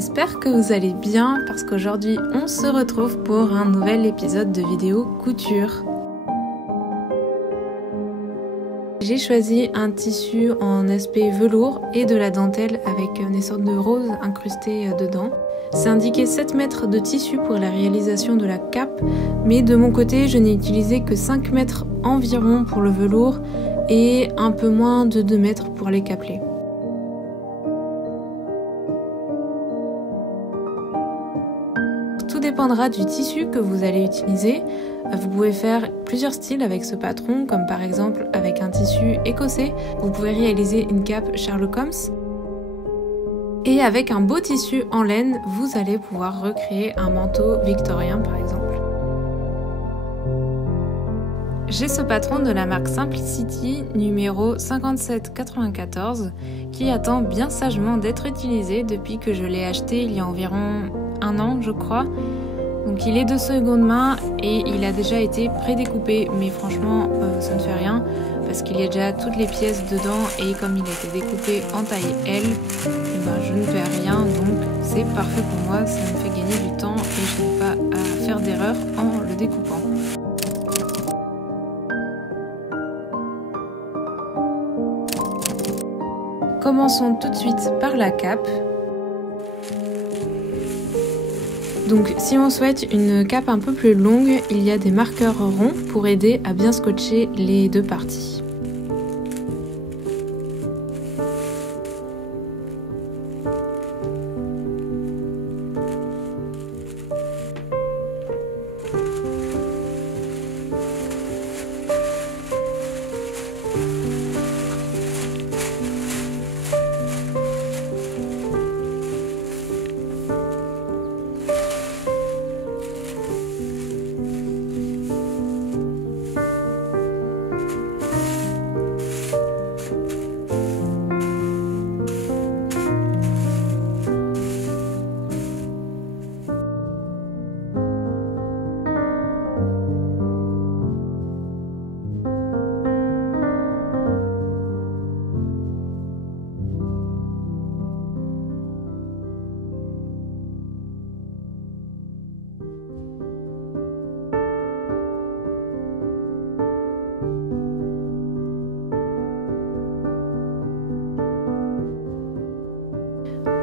j'espère que vous allez bien parce qu'aujourd'hui on se retrouve pour un nouvel épisode de vidéo couture. J'ai choisi un tissu en aspect velours et de la dentelle avec des sortes de roses incrustées dedans. C'est indiqué 7 mètres de tissu pour la réalisation de la cape, mais de mon côté je n'ai utilisé que 5 mètres environ pour le velours et un peu moins de 2 mètres pour les capelets. Tout dépendra du tissu que vous allez utiliser. Vous pouvez faire plusieurs styles avec ce patron, comme par exemple avec un tissu écossais. Vous pouvez réaliser une cape Sherlock Holmes. Et avec un beau tissu en laine, vous allez pouvoir recréer un manteau victorien par exemple. J'ai ce patron de la marque Simplicity numéro 5794 qui attend bien sagement d'être utilisé depuis que je l'ai acheté il y a environ 1 an je crois. Donc il est de seconde main et il a déjà été prédécoupé, mais franchement ça ne fait rien parce qu'il y a déjà toutes les pièces dedans et comme il a été découpé en taille L, je ne perds rien, donc c'est parfait pour moi, ça me fait gagner du temps et je n'ai pas à faire d'erreur en le découpant. Commençons tout de suite par la cape. Donc si on souhaite une cape un peu plus longue, il y a des marqueurs ronds pour aider à bien scotcher les deux parties.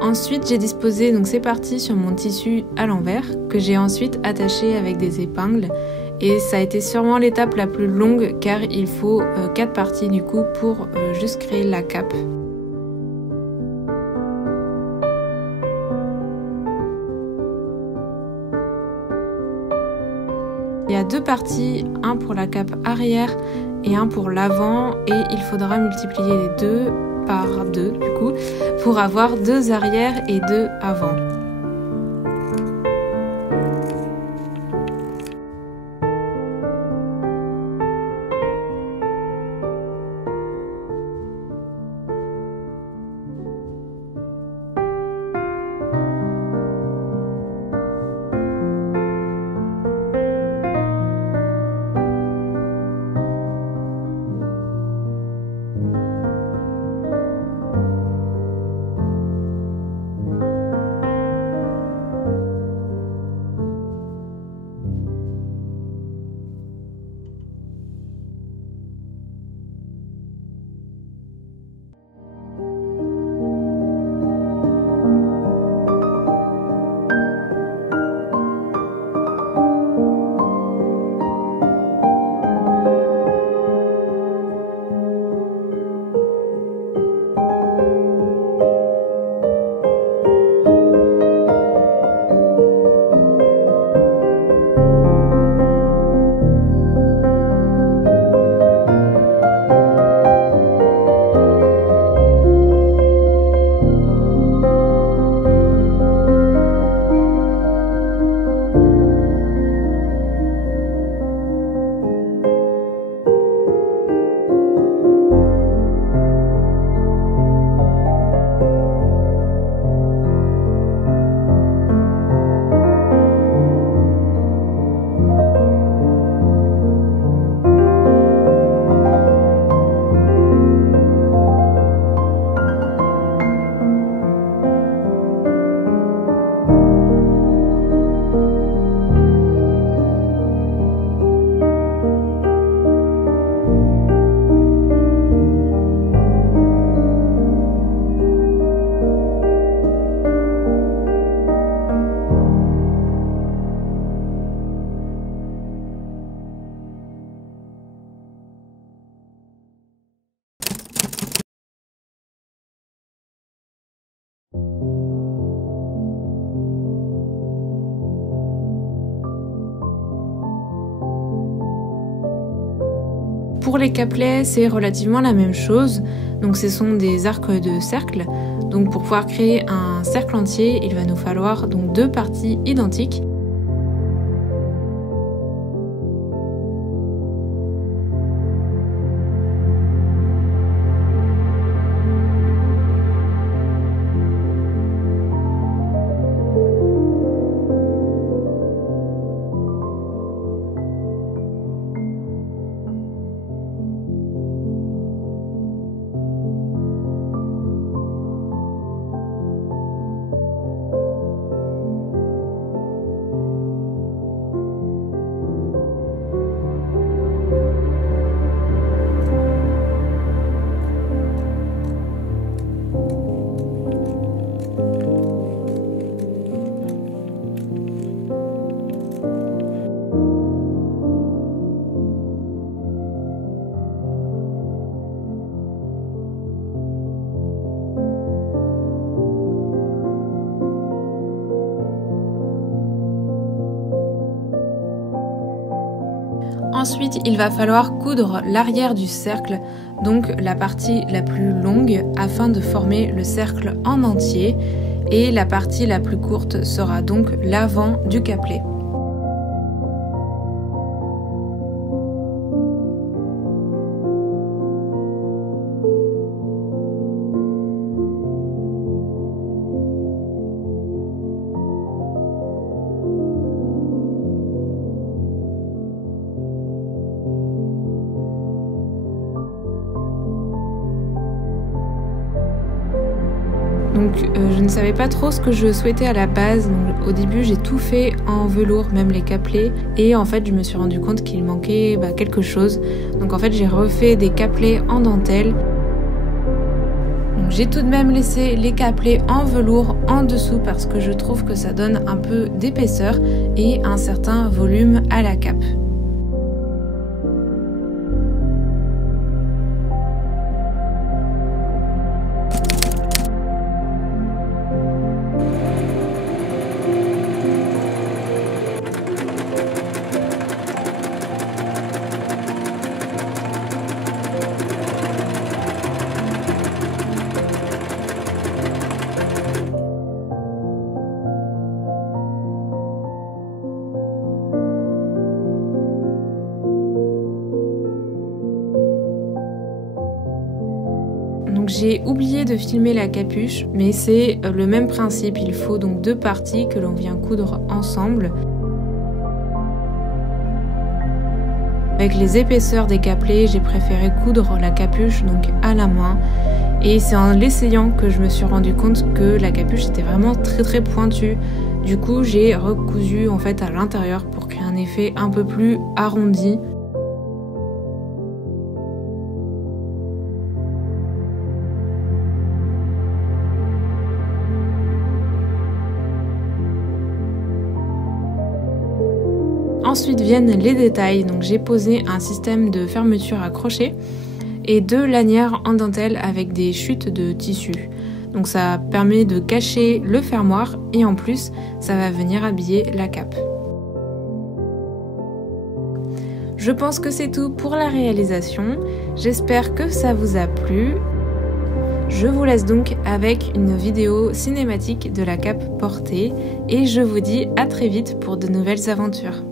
Ensuite, j'ai disposé donc ces parties sur mon tissu à l'envers que j'ai ensuite attaché avec des épingles et ça a été sûrement l'étape la plus longue car il faut 4 parties du coup pour juste créer la cape. Il y a 2 parties, un pour la cape arrière et un pour l'avant et il faudra multiplier les deux par 2 du coup pour avoir 2 arrière et 2 avant. Pour les capelets, c'est relativement la même chose. Donc ce sont des arcs de cercle. Donc pour pouvoir créer un cercle entier, il va nous falloir donc 2 parties identiques. Ensuite, il va falloir coudre l'arrière du cercle, donc la partie la plus longue, afin de former le cercle en entier, et la partie la plus courte sera donc l'avant du capelet. Donc je ne savais pas trop ce que je souhaitais à la base. Donc, au début j'ai tout fait en velours, même les capelets, et en fait je me suis rendu compte qu'il manquait quelque chose. Donc en fait j'ai refait des capelets en dentelle. J'ai tout de même laissé les capelets en velours en dessous parce que je trouve que ça donne un peu d'épaisseur et un certain volume à la cape. Donc j'ai oublié de filmer la capuche, mais c'est le même principe, il faut donc 2 parties que l'on vient coudre ensemble. Avec les épaisseurs des capelets, j'ai préféré coudre la capuche donc à la main, et c'est en l'essayant que je me suis rendu compte que la capuche était vraiment très pointue. Du coup j'ai recousu en fait à l'intérieur pour créer un effet un peu plus arrondi. Ensuite viennent les détails, donc j'ai posé un système de fermeture à crochet et 2 lanières en dentelle avec des chutes de tissu. Donc ça permet de cacher le fermoir et en plus ça va venir habiller la cape. Je pense que c'est tout pour la réalisation, j'espère que ça vous a plu. Je vous laisse donc avec une vidéo cinématique de la cape portée et je vous dis à très vite pour de nouvelles aventures.